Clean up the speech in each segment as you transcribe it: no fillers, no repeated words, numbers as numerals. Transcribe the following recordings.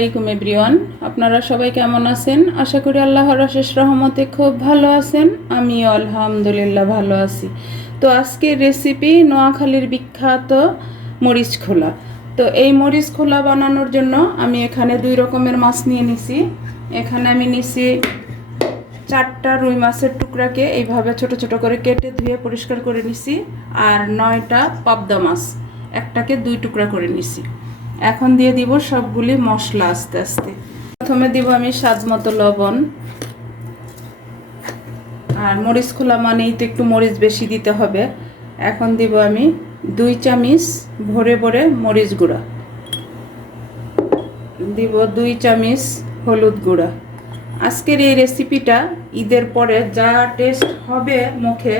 আলাইকুম এভরিওয়ান, আপনারা সবাই কেমন আছেন? আশা করি আল্লাহর অশেষ রহমতে খুব ভালো আছেন। আমিও আলহামদুলিল্লাহ ভালো আছি। তো আজকের রেসিপি নোয়াখালীর বিখ্যাত মরিচ খোলা। তো এই মরিচ খোলা বানানোর জন্য আমি এখানে 2 রকমের মাছ নিয়ে নিছি। এখানে আমি নিছি 4টা রুই মাছের টুকরাকে এইভাবে ছোট ছোট করে কেটে ধুয়ে পরিষ্কার করে নিছি, আর 9টা পাবদা মাছ একটাকে 2 টুকরা করে নিছি। এখন দিয়ে দিব সবগুলি মশলা আস্তে আস্তে। প্রথমে দিব আমি স্বাদ মতো লবণ, আর মরিচ খোলা মানেই তো একটু মরিচ বেশি দিতে হবে। এখন দিব আমি 2 চামচ ভরে ভরে মরিচ গুঁড়া, দিব 2 চামচ হলুদ গুঁড়া। আজকের এই রেসিপিটা ঈদের পরে যা টেস্ট হবে মুখে,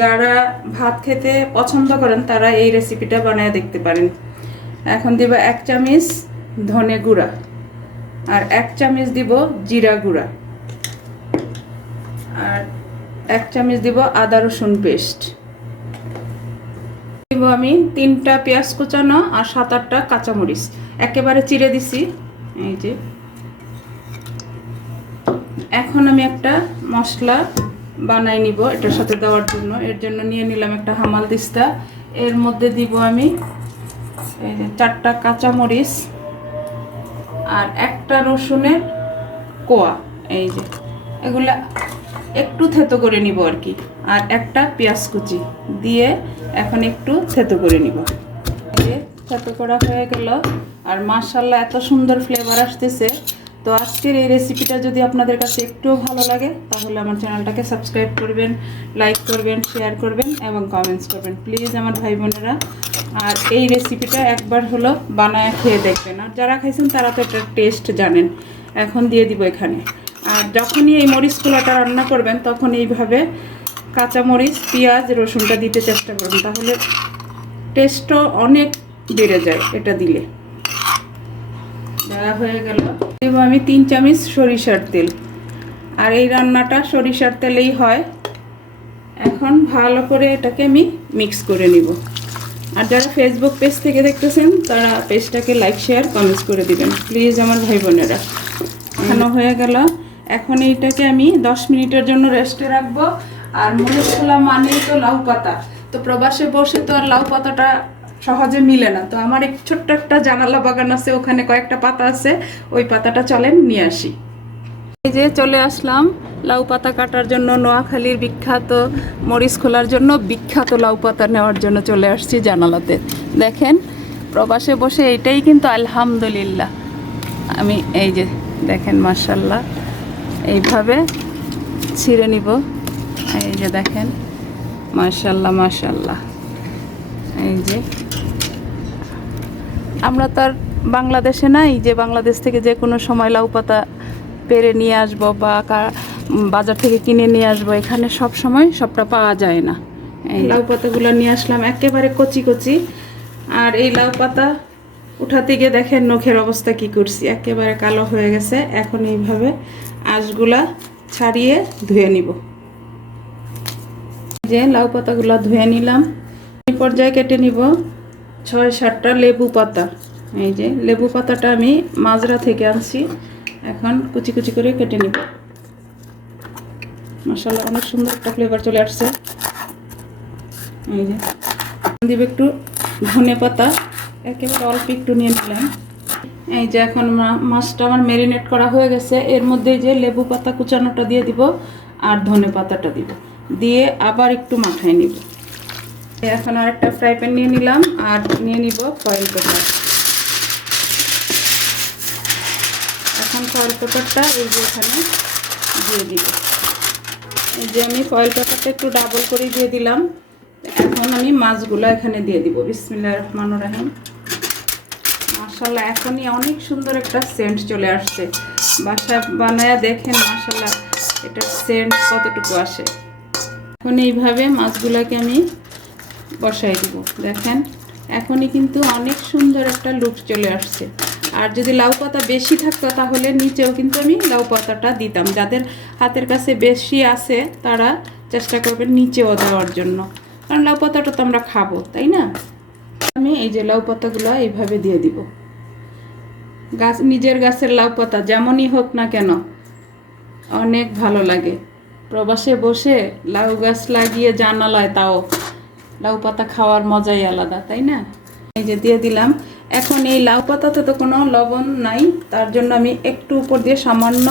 যারা ভাত খেতে পছন্দ করেন তারা এই রেসিপিটা বানায় দেখতে পারেন। এখন দিব 1 চামচ ধনে গুঁড়া, আর 1 চামচ দিব জিরা গুঁড়া, আর 1 চামচ দিব আদা রসুন পেস্ট। দিব আমি 3টা পেঁয়াজ কুচানো আর 7-8টা কাঁচামরিচ একেবারে চিড়ে দিছি, এই যে। এখন আমি একটা মশলা বানাই নিব এটার সাথে দেওয়ার জন্য। এর জন্য নিয়ে নিলাম একটা হামাল দিস্তা। এর মধ্যে দিব আমি এই যে 4টা কাঁচামরিচ আর 1টা রসুনের কোয়া, এই যে এগুলা একটু থেতো করে নিব আর কি, আর 1টা পেঁয়াজ কুচি দিয়ে এখন একটু থেতো করে নিব। এই যে থেতো করা হয়ে গেল, আর মাশাআল্লাহ এত সুন্দর ফ্লেভার আসতেছে। তো আজকের এই রেসিপিটা যদি আপনাদের কাছে একটুও ভালো লাগে তাহলে আমার চ্যানেলটাকে সাবস্ক্রাইব করবেন, লাইক করবেন, শেয়ার করবেন এবং কমেন্টস করবেন প্লিজ আমার ভাই বোনেরা। আর এই রেসিপিটা একবার হলো বানায় খেয়ে দেখবেন, আর যারা খাইছেন তারা তো এটার টেস্ট জানেন। এখন দিয়ে দিব এখানে। আর যখনই এই মরিচ খোলাটা রান্না করবেন তখন এইভাবে কাঁচামরিচ, পেঁয়াজ, রসুনটা দিতে চেষ্টা করবেন, তাহলে টেস্টও অনেক বেড়ে যায় এটা দিলে। দেওয়া হয়ে গেল। দেবো আমি 3 চামচ সরিষার তেল, আর এই রান্নাটা সরিষার তেলেই হয়। এখন ভালো করে এটাকে আমি মিক্স করে নিব। আর যারা ফেসবুক পেজ থেকে দেখতেছেন তারা পেজটাকে লাইক, শেয়ার, কমেন্টস করে দিবেন প্লিজ আমার ভাই বোনেরা। এখানে হয়ে গেল। এখন এইটাকে আমি 10 মিনিটের জন্য রেস্টে রাখবো। আর মরিচ খোলা মানেই তো লাউ পাতা, তো প্রবাসে বসে তো আর লাউ পাতাটা সহজে মিলে না। তো আমার এক ছোট্ট একটা জানালা বাগান আছে, ওখানে কয়েকটা পাতা আছে, ওই পাতাটা চলেন নিয়ে আসি। এই যে চলে আসলাম লাউ পাতা কাটার জন্য। নোয়াখালীর বিখ্যাত মরিচ খোলার জন্য বিখ্যাত লাউ পাতা নেওয়ার জন্য চলে আসছি জানালাতে। দেখেন প্রবাসে বসে এইটাই কিন্তু আলহামদুলিল্লাহ। আমি এই যে দেখেন মাশাআল্লাহ এইভাবে ছিঁড়ে নিব। এই যে দেখেন মাশাআল্লাহ মাশাআল্লাহ। এই যে আমরা তো আর বাংলাদেশে নাই যে বাংলাদেশ থেকে যে কোনো সময় লাউ পাতা পেরে নিয়ে আসবো বা বাজার থেকে কিনে নিয়ে আসবো। এখানে সব সময় সবটা পাওয়া যায় না। এই লাউ পাতাগুলো নিয়ে আসলাম একেবারে কচি কচি। আর এই লাউ পাতা উঠাতে গিয়ে দেখেন নখের অবস্থা কি করছি, একেবারে কালো হয়ে গেছে। এখন এইভাবে আঁশগুলা ছাড়িয়ে ধুয়ে নিব। যে লাউ পাতাগুলো ধুয়ে নিলাম। এই পর্যায়ে কেটে নিব 6-7টা লেবু পাতা। এই যে লেবু পাতাটা আমি মাজরা থেকে আনছি। এখন কুচি কুচি করে কেটে নিব। মাশাআল্লাহ অনেক সুন্দর একটা ফ্লেভার চলে আসছে। এই যে দিব একটু ধনে পাতা, একেবারে অল্প একটু নিয়ে নিলাম। এই যে এখন মাছটা আমার ম্যারিনেট করা হয়ে গেছে। এর মধ্যে যে লেবু পাতা কুচানোটা দিয়ে দিব আর ধনে পাতাটা দিব, দিয়ে আবার একটু মাখায় নিব। এখন আর একটা ফ্রাই প্যান নিয়ে নিলাম আর নিয়ে নিব ফয়েল পেপার। এখন ফয়েল পেপারটা এই যে এখানে দিয়ে দিব। এই যে আমি ফয়েল পেপারটা একটু ডাবল করে দিয়ে দিলাম। এখন আমি মাছগুলো এখানে দিয়ে দিব। বিসমিল্লাহির রহমানির রহিম। মাশাআল্লাহ এখনই অনেক সুন্দর একটা সেন্ট চলে আসছে। বাসায় বানায়া দেখেন মাশাআল্লাহ এটার সেন্ট কতটুকু আসে। এখন এইভাবে মাছগুলোকে আমি বসাই দিব। দেখেন এখনই কিন্তু অনেক সুন্দর একটা লুক চলে আসছে। আর যদি লাউ পাতা বেশি থাকতো তাহলে নিচেও কিন্তু আমি লাউ পাতাটা দিতাম। যাদের হাতের কাছে বেশি আছে তারা চেষ্টা করবেন নিচেও দেওয়ার জন্য, কারণ লাউ পাতাটা তো আমরা খাবো, তাই না? আমি এই যে লাউ পাতাগুলো এইভাবে দিয়ে দিব। গাছ, নিজের গাছের লাউ পাতা যেমনই হোক না কেন অনেক ভালো লাগে। প্রবাসে বসে লাউ গাছ লাগিয়ে জানালায় তাও লাউ পাতা খাওয়ার মজাই আলাদা, তাই না? এই যে দিয়ে দিলাম। এখন এই লাউ পাতাতে তো কোনো লবণ নাই, তার জন্য আমি একটু উপর দিয়ে সামান্য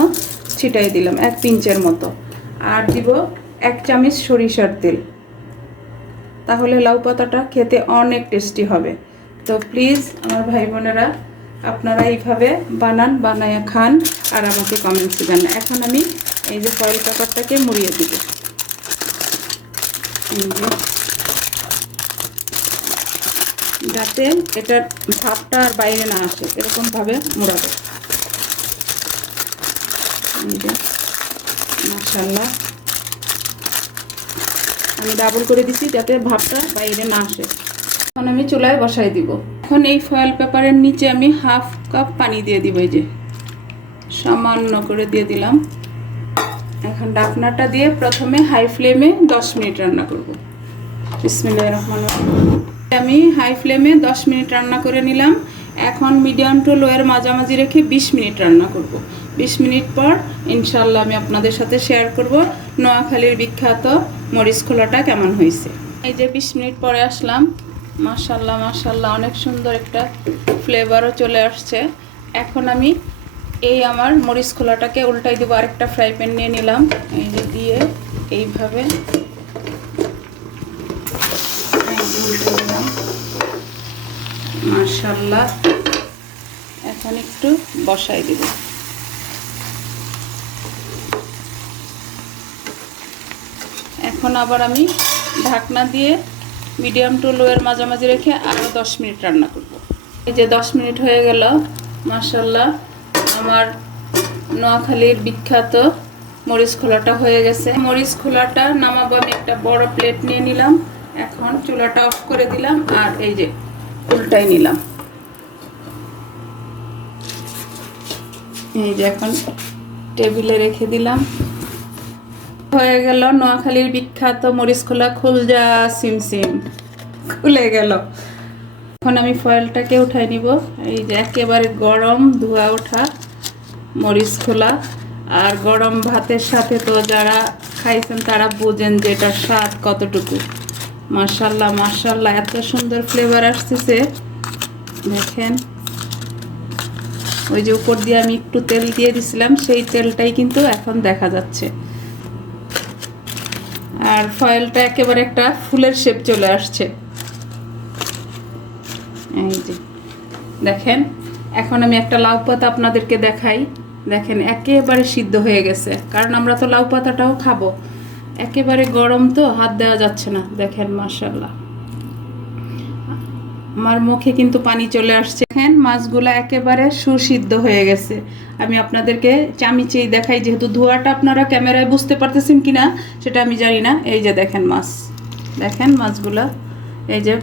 ছিটাই দিলাম 1 পিঞ্চের মতো। আর দিব 1 চামচ সরিষার তেল, তাহলে লাউ পাতাটা খেতে অনেক টেস্টি হবে। তো প্লিজ আমার ভাই বোনেরা, আপনারা এইভাবে বানান, বানায়া খান আর আমাকে কমেন্টসে জানান। এখন আমি এই যে ফয়েল পেপারটাকে মুড়িয়ে দিব, যাতে এটার ভাবটা আর বাইরে না আসে, এরকমভাবে মোড়াবো। মাশাআল্লাহ, আমি ডাবল করে দিচ্ছি যাতে ভাবটা বাইরে না আসে। এখন আমি চুলায় বসাই দিব। এখন এই ফয়েল পেপারের নিচে আমি 1/2 কাপ পানি দিয়ে দিব, এই যে সামান্য করে দিয়ে দিলাম। এখন ঢাকনাটা দিয়ে প্রথমে হাই ফ্লেমে 10 মিনিট রান্না করব। বিসমিল্লাহির রহমানির রহিম। আমি হাই ফ্লেমে 10 মিনিট রান্না করে নিলাম। এখন মিডিয়াম টু লোয়ের মাঝামাঝি রেখে 20 মিনিট রান্না করব। 20 মিনিট পর ইনশাআল্লাহ আমি আপনাদের সাথে শেয়ার করব নোয়াখালীর বিখ্যাত মরিচ খোলাটা কেমন হয়েছে। এই যে 20 মিনিট পরে আসলাম। মাশাআল্লাহ মাশাআল্লাহ, অনেক সুন্দর একটা ফ্লেভারও চলে আসছে। এখন আমি এই আমার মরিচ খোলাটাকে উল্টাই দেবো। আরেকটা ফ্রাই প্যান নিয়ে নিলাম, এই যে দিয়ে এইভাবে মাশাআল্লাহ। এখন একটু বসাই দিব। এখন আবার আমি ঢাকনা দিয়ে মিডিয়াম টু লোয়ের মাঝামাঝি রেখে আরও 10 মিনিট রান্না করব। এই যে 10 মিনিট হয়ে গেল। মাশাআল্লাহ, আমার নোয়াখালীর বিখ্যাত মরিচ খোলাটা হয়ে গেছে। মরিচ খোলাটা নামাবো, আমি একটা বড় প্লেট নিয়ে নিলাম। এখন চুলাটা অফ করে দিলাম আর এই যে উল্টাই নিলাম। এই যে এখন টেবিলে রেখে দিলাম। হয়ে গেল নোয়াখালীর বিখ্যাত মরিচ খোলা খুলজা সিমসিম, খুলে গেল। এখন আমি ফয়েলটাকে উঠাই নিব। এই যে একেবারে গরম ধোয়া ওঠা মরিচ খোলা, আর গরম ভাতের সাথে তো যারা খাইছেন তারা বুঝেন যে এটার স্বাদ কতটুকু। মাশাআল্লাহ মাশাআল্লাহ, এত সুন্দর ফ্লেভার আসতেছে দেখেন। ওই যে উপর দিয়ে আমি একটু তেল দিয়ে দিছিলাম, সেই তেলটাই কিন্তু এখন দেখা যাচ্ছে। আর ফয়েলটা একেবারে একটা ফুলের শেপ চলে আসছে, এই যে দেখেন। এখন আমি একটা লাউ পাতা আপনাদেরকে দেখাই। দেখেন একেবারে সিদ্ধ হয়ে গেছে, কারণ আমরা তো লাউ পাতাটাও খাবো। একেবারে গরম তো হাত দেওয়া যাচ্ছে না। দেখেন মাশাআল্লাহ, আমার মুখে কিন্তু পানি চলে আসছে। দেখেন মাছগুলা একেবারে সুসিদ্ধ হয়ে গেছে। আমি আপনাদেরকে চামিচেই দেখাই, যেহেতু ধোঁয়াটা আপনারা ক্যামেরায় বুঝতে পারতেছেন কিনা সেটা আমি জানি না। এই যে দেখেন মাছ, দেখেন মাছগুলা, এই যে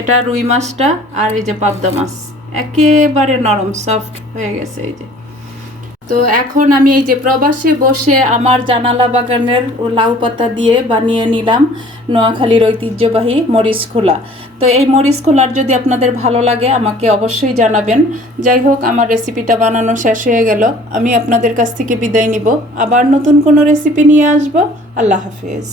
এটা রুই মাছটা আর এই যে পাবদা মাছ একেবারে নরম সফট হয়ে গেছে। এই যে তো এখন আমি এই যে প্রবাসে বসে আমার জানালা বাগানের লাউ পাতা দিয়ে বানিয়ে নিলাম নোয়াখালীর ঐতিহ্যবাহী মরিচ খোলা। তো এই মরিচ খোলার যদি আপনাদের ভালো লাগে আমাকে অবশ্যই জানাবেন। যাই হোক, আমার রেসিপিটা বানানো শেষ হয়ে গেল। আমি আপনাদের কাছ থেকে বিদায় নিব, আবার নতুন কোনো রেসিপি নিয়ে আসব। আল্লাহ হাফেজ।